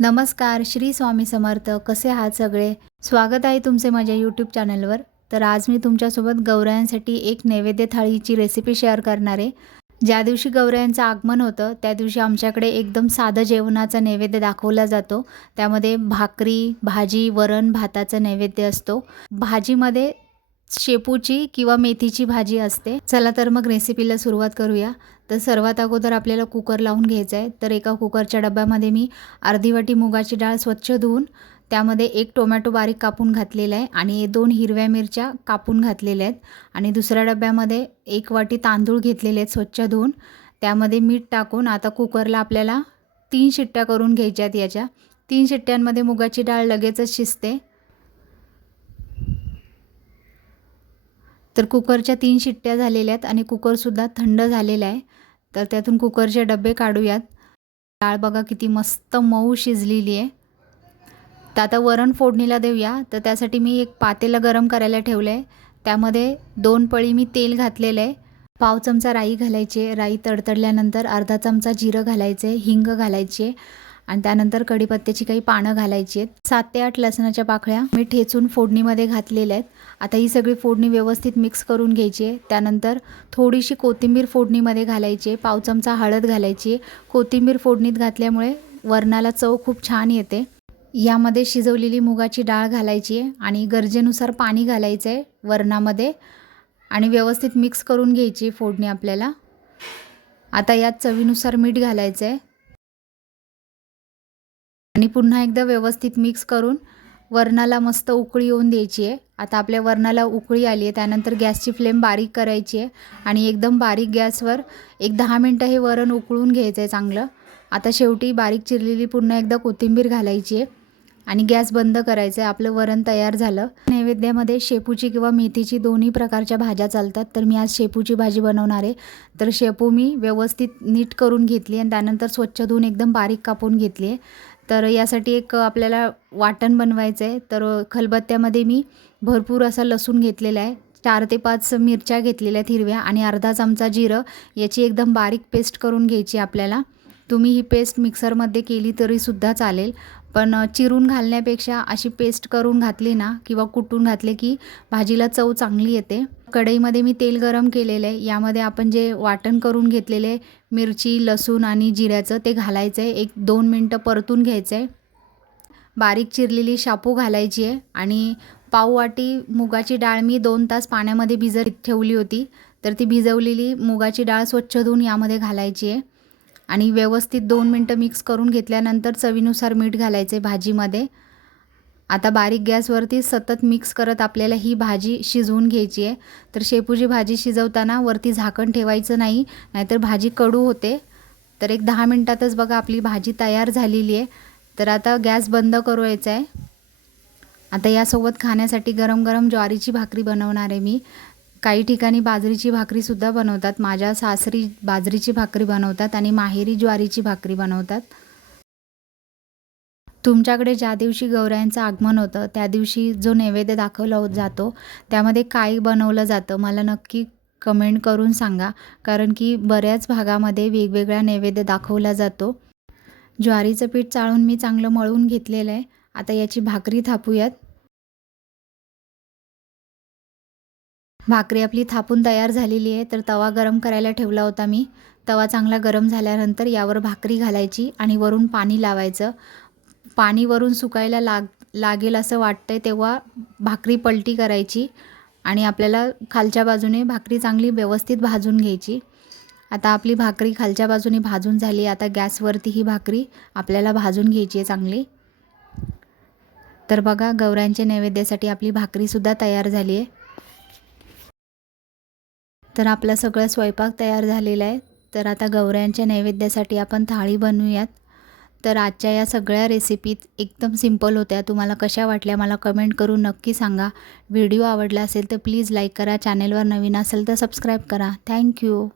नमस्कार श्री स्वामी समर्थ. कसे आहात सगळे? स्वागत आहे तुमचे माझ्या यूट्यूब चॅनलवर तर आज मी तुमच्यासोबत गौरायांसाठी एक नैवेद्य थाळीची रेसिपी शेअर करणार आहे. ज्या दिवशी गौरायांचं आगमन होतं त्या दिवशी आमच्याकडे एकदम साधं जेवणाचा नैवेद्य दाखवला जातो. त्यामध्ये भाकरी भाजी वरण भाताचा नैवेद्य असतो. भाजीमध्ये शेपूची किंवा मेथीची भाजी असते. चला तर मग रेसिपीला सुरुवात करूया. तर सर्वात अगोदर आपल्याला कुकर लावून घ्यायचा आहे तर एका कुकरच्या डब्यामध्ये मी अर्धी वाटी मुगाची डाळ स्वच्छ धुवून त्यामध्ये एक टोमॅटो बारीक कापून घातलेला आहे आणि दोन हिरव्या मिरच्या कापून घातलेल्या आहेत. आणि दुसऱ्या डब्यामध्ये एक वाटी तांदूळ घेतलेले आहेत स्वच्छ धुवून. त्यामध्ये मीठ टाकून आता कुकरला आपल्याला तीन शिट्ट्या करून घ्यायच्या आहेत याच्या. तीन शिट्ट्यांमध्ये मुगाची डाळ लगेचच शिजते. तर कुकरच्या तीन शिट्ट्या झालेल्या आहेत आणि कुकरसुद्धा थंड झालेला आहे. तर त्यातून कुकरचे डबे काढूयात. डाळ बघा किती मस्त मऊ शिजलेली आहे. तर आता वरण फोडणीला देऊया. तर त्यासाठी मी एक पातेलं गरम करायला ठेवलं आहे त्यामध्ये दोन पळी मी तेल घातलेलं आहे. पाव चमचा राई घालायची आहे. राई तडतडल्यानंतर अर्धा चमचा जिरं घालायचं आहे. हिंग घालायचे आणि त्यानंतर कढीपत्त्याची काही पानं घालायची आहेत. सात ते आठ लसणाच्या पाकळ्या मी ठेचून फोडणीमध्ये घातलेल्या आहेत. आता ही सगळी फोडणी व्यवस्थित मिक्स करून घ्यायची आहे. त्यानंतर थोडीशी कोथिंबीर फोडणीमध्ये घालायची आहे. पाव चमचा हळद घालायची आहे. कोथिंबीर फोडणीत घातल्यामुळे वरणाला चव खूप छान येते. यामध्ये शिजवलेली मुगाची डाळ घालायची आहे आणि गरजेनुसार पाणी घालायचं आहे वरणामध्ये आणि व्यवस्थित मिक्स करून घ्यायची फोडणी आपल्याला. आता यात चवीनुसार मीठ घालायचं आहे. आणि पुन्हा एकदा व्यवस्थित मिक्स करून वरणाला मस्त उकळी येऊन द्यायची आहे. आता आपल्या वरणाला उकळी आली आहे त्यानंतर गॅसची फ्लेम बारीक करायची आहे आणि एकदम बारीक गॅसवर एक दहा मिनटं हे वरण उकळून घ्यायचं आहे चांगलं. आता शेवटी बारीक चिरलेली पुन्हा एकदा कोथिंबीर घालायची आहे आणि गॅस बंद करायचं आहे. आपलं वरण तयार झालं. नैवेद्यामध्ये शेपूची किंवा मेथीची दोन्ही प्रकारच्या भाज्या चालतात तर मी आज शेपूची भाजी बनवणार आहे. तर शेपू मी व्यवस्थित नीट करून घेतली आणि त्यानंतर स्वच्छ धुवून एकदम बारीक कापून घेतली आहे. तर यासाठी एक आपल्याला वाटण बनवायचं आहे तर खलबत्त्यामध्ये मी भरपूर असा लसूण घेतलेला आहे. चार ते पाच मिरच्या घेतलेल्या आहेत हिरव्या आणि अर्धा चमचा जिरं. याची एकदम बारीक पेस्ट करून घ्यायची आपल्याला. तुम्ही ही पेस्ट मिक्सरमध्ये केली तरीसुद्धा चालेल. पण चिरून घालण्यापेक्षा अशी पेस्ट करून घातली ना किंवा कुटून घातले की भाजीला चव चांगली येते. कढईमध्ये मी तेल गरम केलेलं आहे. यामध्ये आपण जे वाटण करून घेतलेले मिरची लसूण आणि जिऱ्याचं ते घालायचं आहे एक दोन मिनटं परतून घ्यायचं आहे बारीक चिरलेली शापू घालायची आहे आणि पाववाटी मुगाची डाळ मी दोन तास पाण्यामध्ये भिजत ठेवली होती. तर ती भिजवलेली मुगाची डाळ स्वच्छ धुवून यामध्ये घालायची आहे. आणि व्यवस्थित दोन मिनटं मिक्स करून घेतल्यानंतर चवीनुसार मीठ घालायचे भाजीमध्ये. आता बारीक गॅसवरती सतत मिक्स करत आपल्याला ही भाजी शिजवून घ्यायची आहे. तर शेपूची भाजी शिजवताना वरती झाकण ठेवायचं नाही नाहीतर भाजी कडू होते. तर एक दहा मिनटातच बघा आपली भाजी तयार झालेली आहे. तर आता गॅस बंद करायचा आहे. आता यासोबत खाण्यासाठी गरम गरम ज्वारीची भाकरी बनवणार आहे मी. काही ठिकाणी बाजरीची भाकरीसुद्धा बनवतात. माझ्या सासरी बाजरीची भाकरी बनवतात आणि माहेरी ज्वारीची भाकरी बनवतात. तुमच्याकडे ज्या दिवशी गौऱ्यांचं आगमन होतं त्या दिवशी जो नैवेद्य दाखवला जातो त्यामध्ये काय बनवलं जातं मला नक्की कमेंट करून सांगा. कारण की बऱ्याच भागामध्ये वेगवेगळा नैवेद्य दाखवला जातो. ज्वारीचं पीठ चाळून मी चांगलं मळून घेतलेलं आहे. आता याची भाकरी थापूयात. भाकरी आपली थापून तयार झालेली आहे तर तवा गरम करायला ठेवला होता मी. तवा चांगला गरम झाल्यानंतर यावर भाकरी घालायची आणि वरून पाणी लावायचं. पाणी वरून सुकायला लाग लागेल असं वाटतंय तेव्हा भाकरी पलटी करायची आणि आपल्याला खालच्या बाजूने भाकरी चांगली व्यवस्थित भाजून घ्यायची. आता आपली भाकरी खालच्या बाजूने भाजून झाली आता गॅसवरती ही भाकरी आपल्याला भाजून घ्यायची आहे चांगली. तर बघा गौऱ्यांच्या नैवेद्यासाठी आपली भाकरीसुद्धा तयार झाली आहे. तर आपला सगळा स्वयंपाक तयार झालेला आहे. तर आता गौऱ्यांच्या नैवेद्यासाठी आपण थाळी बनवूयात. तर आजच्या या सगळ्या रेसिपीत एकदम सिंपल होत्या. तुम्हाला कशा वाटल्या मला कमेंट करून नक्की सांगा. व्हिडिओ आवडला असेल तर प्लीज लाईक करा. चॅनेलवर नवीन असेल तर सबस्क्राईब करा. थँक्यू